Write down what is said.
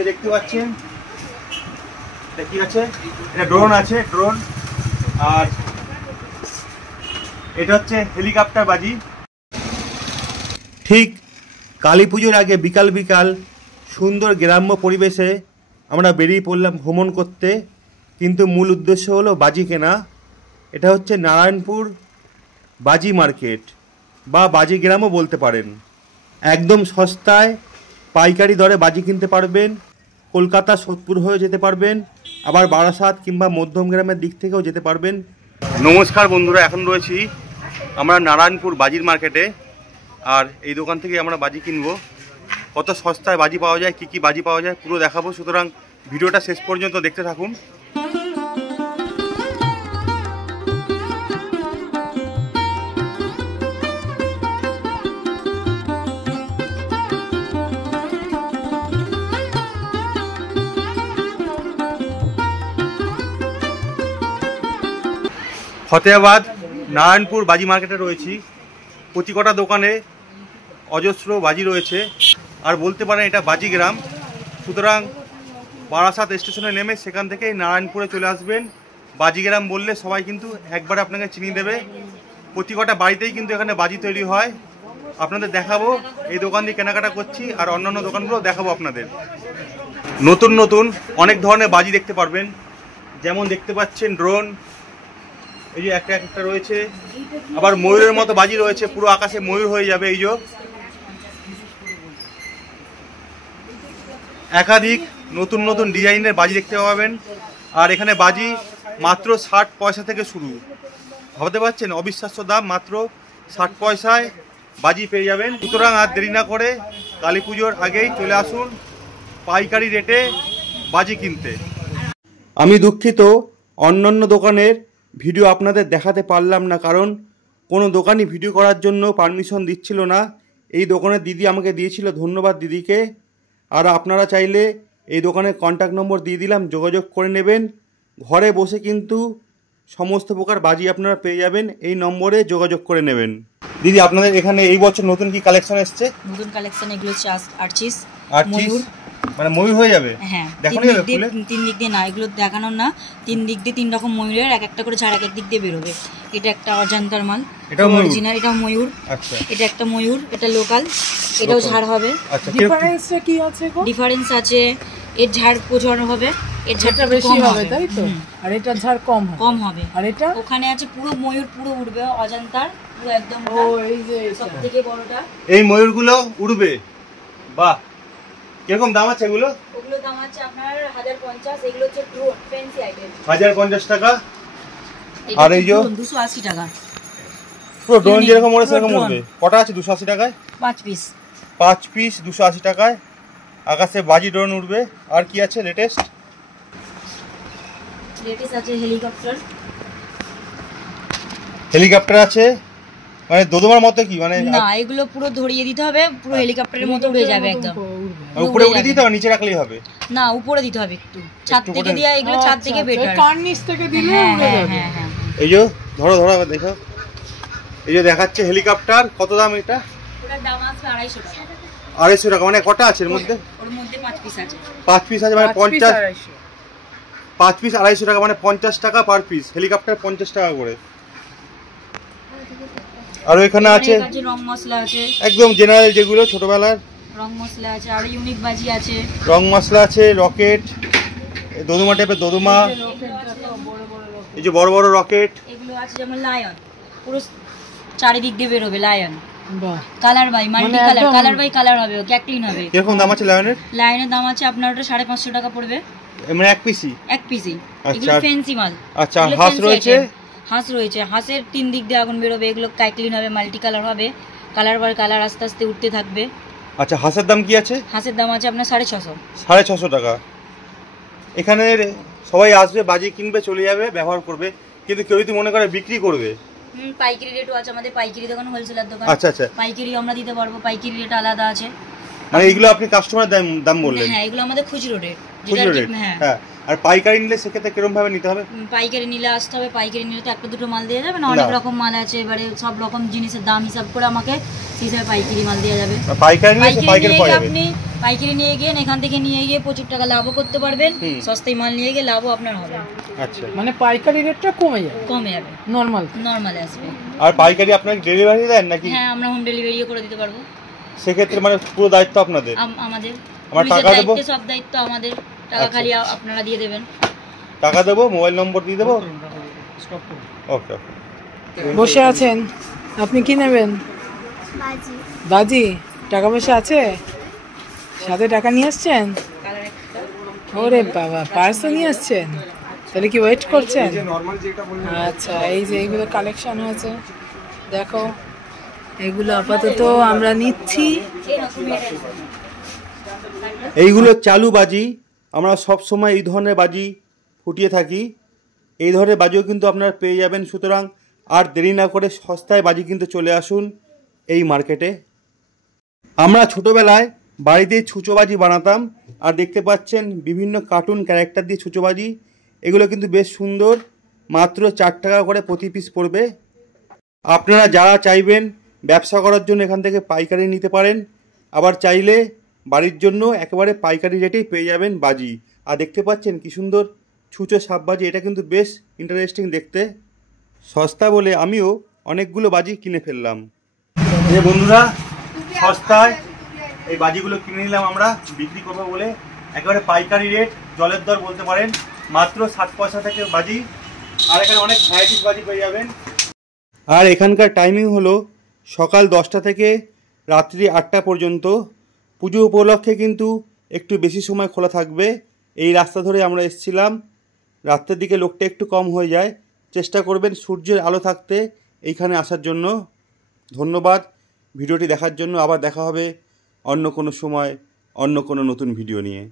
যে দেখতে পাচ্ছেন এটা কি আছে, এটা ড্রোন আছে, ড্রোন। আর এটা হচ্ছে হেলিকপ্টার বাজি। ঠিক কালী পুজোর আগে বিকাল বিকাল সুন্দর গ্রাম্য পরিবেশে আমরা বেরিয়ে পড়লাম ভ্রমণ করতে, কিন্তু মূল উদ্দেশ্য হলো বাজি কেনা। এটা হচ্ছে নারায়ণপুর বাজি মার্কেট বা বাজি গ্রামও বলতে পারেন। একদম সস্তায় পাইকারি দরে বাজি কিনতে পারবেন। কলকাতা সোদপুর হয়ে যেতে পারবেন, আবার বারাসাত কিংবা মধ্যম গ্রামের দিক থেকেও যেতে পারবেন। নমস্কার বন্ধুরা, এখন রয়েছি আমরা নারায়ণপুর বাজির মার্কেটে। আর এই দোকান থেকে আমরা বাজি কিনবো। কত সস্তায় বাজি পাওয়া যায়, কী কী বাজি পাওয়া যায় পুরো দেখাবো, সুতরাং ভিডিওটা শেষ পর্যন্ত দেখতে থাকুন। ফতেহাবাদ নারায়ণপুর বাজি মার্কেটে রয়েছি। প্রতি কটা দোকানে অজস্র বাজি রয়েছে, আর বলতে পারেন এটা বাজি গ্রাম। সুতরাং বারাসাত স্টেশনে নেমে সেখান থেকে নারায়ণপুরে চলে আসবেন। বাজি গ্রাম বললে সবাই কিন্তু একবারে আপনাকে চিনিয়ে দেবে। প্রতি কটা বাড়িতেই কিন্তু এখানে বাজি তৈরি হয়। আপনাদের দেখাবো, এই দোকান দিয়ে কেনাকাটা করছি আর অন্যান্য দোকানগুলো দেখাবো আপনাদের। নতুন নতুন অনেক ধরনের বাজি দেখতে পারবেন, যেমন দেখতে পাচ্ছেন ড্রোন, এই যে একটা একটা রয়েছে। আবার ময়ূরের মতো বাজি রয়েছে, পুরো আকাশে ময়ূর হয়ে যাবে। এই যে একাধিক নতুন নতুন ডিজাইনের বাজি দেখতে পাবেন। আর এখানে বাজি মাত্র 60 পয়সা থেকে শুরু। ভাবতে পারছেন, অবিশ্বাস্য দাম, মাত্র 60 পয়সায় বাজি পেয়ে যাবেন। সুতরাং আর দেরি না করে কালী পুজোর আগেই চলে আসুন পাইকারি রেটে বাজি কিনতে। আমি দুঃখিত, অন্যান্য দোকানের ভিডিও আপনাদের দেখাতে পারলাম না, কারণ কোনো দোকানই ভিডিও করার জন্য পারমিশন দিচ্ছিল না। এই দোকানের দিদি আমাকে দিয়েছিল, ধন্যবাদ দিদিকে। আর আপনারা চাইলে এই দোকানের কন্ট্যাক্ট নম্বর দিয়ে দিলাম, যোগাযোগ করে নেবেন। ঘরে বসে কিন্তু সমস্ত প্রকার বাজি আপনারা পেয়ে যাবেন, এই নম্বরে যোগাযোগ করে নেবেন। দিদি, আপনাদের এখানে এই বছর নতুন কি কালেকশন এসছে? নতুন কালেকশন এগুলো হচ্ছে আর্চিস, ময়ূর, মানে ময়ূর হয়ে যাবে। হ্যাঁ, দেখানো যাবে ফুলে? তিন দিক দিয়ে না, এগুলো দেখানোর না, তিন দিক দিয়ে তিন রকম ময়ূরের এক একটা করে ঝাড় এক দিক দিয়ে বেরোবে। এটা একটা অজান্তার মাল, এটা অরিজিনাল, এটা ময়ূর। আচ্ছা, এটা একটা ময়ূর, এটা লোকাল, এটাও ঝাড় হবে। আচ্ছা, ডিফারেন্সটা কি আছে? ডিফারেন্স আছে, এর ঝাড় প্রচুর হবে, এর ঝাড়টা বেশি হবে, তাই তো? আর এটা ঝাড় কম হবে। আর এটা ওখানে আছে পুরো ময়ূর, পুরো উড়বে, অজান্তার পুরো একদম। ও এই যে সবথেকে বড়টা, এই ময়ূরগুলো উড়বে। বাহ, কিরকম দাম আছে এগুলো? ওগুলো দাম আছে আপনার 1050। এগুলো হচ্ছে ড্রোন, ফ্যান্সি আইটেম, 1050 টাকা। আর এই যে 280 টাকা। পুরো ড্রোন যেরকম ওড়ে সেরকম উড়বে। কটা আছে 280 টাকায়? 5 পিস। 5 পিস 280 টাকায় আকাশে বাজি ড্রোন উড়বে। আর কি আছে লেটেস্ট? আছে হেলিকপ্টার। হেলিকপ্টার আছে, মানে দোদমার মতো কি? মানে না, এগুলো পুরো ধরিয়ে দিতে হবে, পুরো হেলিকপ্টারের মতো উড়ে যাবে একদম। উপরে উড়ে দিতে হবে, নিচে রাখলেই হবে? না, উপরে দিতে হবে, একটু ছাদ থেকে দিয়া, এগুলো ছাদ থেকে বেটার। কার্নিশ থেকে দিলে উড়ে যাবে। হ্যাঁ, এই যে ধরো দেখো, এই যে দেখাচ্ছে হেলিকপ্টার। কত দাম এটা? ওটার দাম আছে 250 টাকা। 250 টাকা, মানে কটা আছে এর মধ্যে? ওর মধ্যে 5 পিস আছে। 5 পিস আছে, মানে 5 পিস 250 টাকা, মানে 50 টাকা পার পিস। হেলিকপ্টার 50 টাকা করে। আর এখানে আছে রং মশলা আছে, একদম জেনারেল যেগুলো ছোটবেলার রং মশলা আছে। আর ইউনিক বাজি আছে, রং মশলা আছে, রকেট, দোদমা টাইপের দোদমা, এই যে বড় বড় রকেট এগুলো আছে। যেমন লায়ন, পুরো চারিদিক দিয়ে বেরোবে line. Colour by multi colour, colour by colour হবে, ক্যাকলিন হবে। কিরকম দাম আছে লায়নের? লায়নের দাম আছে আপনার ওটা 550 টাকা পড়বে, মানে এক পিসি। এগুলো ফ্যান্সি মাল। আচ্ছা, হাঁস রয়েছে? হাঁস রয়েছে, হাঁসের তিন দিক দিয়ে আগুন বেরোবে। এগুলো ক্যাকলিন হবে, মাল্টি কালার হবে, কালার বাই কালার আস্তে আস্তে উঠতে থাকবে। আচ্ছা, হাঁসের দাম কি আছে? হাঁসের দাম আছে আপনার 650। 650 টাকা। এখানে সবাই আসবে, বাজি কিনবে, চলে যাবে, ব্যবহার করবে। কিন্তু কেউ যদি মনে করে বিক্রি করবে, পাইকারি রেটও আছে। আমাদের পাইকারি দোকান, হোলসেলার দোকান। আচ্ছা আচ্ছা, পাইকারি আমরা দিতে পারবো, পাইকারি রেট আলাদা আছে। মানে এগুলো আপনি কাস্টমার দাম বললেন? হ্যাঁ, এগুলো আমাদের খুচরো রেট। খুচরো রেট, হ্যাঁ। আর পাইকারি নিলে সেক্ষেত্রে কিরকম ভাবে নিতে হবে? পাইকারি নিলে আসতে হবে, পাইকারি নিলে তো একটা দুটো মাল দেওয়া যাবে না, অনেক রকম মাল আছে, এবারে সব রকম জিনিসের দাম হিসাব করে আমাকে সেই হিসাবে পাইকারি মাল দেওয়া যাবে। পাইকারি নিলে পাইকারি পাওয়া যাবে। আপনি পাইকারি নিয়ে গিয়ে এখান থেকে নিয়ে গিয়ে প্রচুর টাকা লাভও করতে পারবেন, সস্তায় মাল নিয়ে গিয়ে লাভও আপনার হবে। আচ্ছা, মানে পাইকারি রেটটা কমে যাবে? কমে যাবে, নরমাল আসবে। আর পাইকারি আপনারা ডেলিভারি দেন নাকি? হ্যাঁ, আমরা হোম ডেলিভারিও করে দিতে পারবো। সেক্ষেত্রে মানে পুরো দায়িত্ব আপনাদের? আমাদের। আমার টাকা দেবো? সব দায়িত্ব আমাদের, টাকা খালি আপনারা দিয়ে দেবেন। টাকা দেবো, মোবাইল নম্বর দিয়ে দেবো। ওকে। বসে আছেন, আপনি কি নেবেন? বাজি। টাকা পয়সা আছে সাথে? টাকা নিয়ে আসছেন? ওরে বাবা, পার্সও নিয়ে আসছেন? তাহলে কি ওয়েট করছেন? আচ্ছা, এই যে এইগুলো কালেকশন হয়েছে, দেখো এগুলো আপাতত আমরা নিচ্ছি। এইগুলো চালু বাজি, আমরা সব সময় এই ধরনের বাজি ফুটিয়ে থাকি। এই ধরনের বাজিও কিন্তু আপনারা পেয়ে যাবেন। সুতরাং আর দেরি না করে সস্তায় বাজি কিনতে চলে আসুন এই মার্কেটে। আমরা ছোটোবেলায় বাড়িতেই ছুঁচোবাজি বানাতাম, আর দেখতে পাচ্ছেন বিভিন্ন কার্টুন ক্যারেক্টার দিয়ে ছুঁচোবাজি। এগুলো কিন্তু বেশ সুন্দর, মাত্র 4 টাকা করে প্রতি পিস পড়বে। আপনারা যারা চাইবেন ব্যবসা করার জন্য এখান থেকে পাইকারি নিতে পারেন, আবার চাইলে বাড়ির জন্য একেবারে পাইকারি রেটেই পেয়ে যাবেন বাজি। আর দেখতে পাচ্ছেন কি সুন্দর ছুঁচো সাপ বাজি, এটা কিন্তু বেশ ইন্টারেস্টিং দেখতে। সস্তা বলে আমিও অনেকগুলো বাজি কিনে ফেললাম। এই বন্ধুরা, সস্তায় এই বাজিগুলো কিনে নিলাম আমরা বিক্রি করবো বলে। একেবারে পাইকারি রেট, জলের দর বলতে পারেন, মাত্র 60 পয়সা থেকে বাজি। আর এখানে অনেক ভ্যারাইটিস বাজি পেয়ে যাবেন। আর এখানকার টাইমিং হলো সকাল 10টা থেকে রাত্রি 8টা পর্যন্ত। পুজো উপলক্ষে কিন্তু একটু বেশি সময় খোলা থাকবে। এই রাস্তা ধরে আমরা এসেছিলাম, রাত্রের দিকে লোকটা একটু কম হয়ে যায়। চেষ্টা করবেন সূর্যের আলো থাকতে এইখানে আসার জন্য। ধন্যবাদ ভিডিওটি দেখার জন্য। আবার দেখা হবে অন্য কোনো সময় অন্য কোনো নতুন ভিডিও নিয়ে।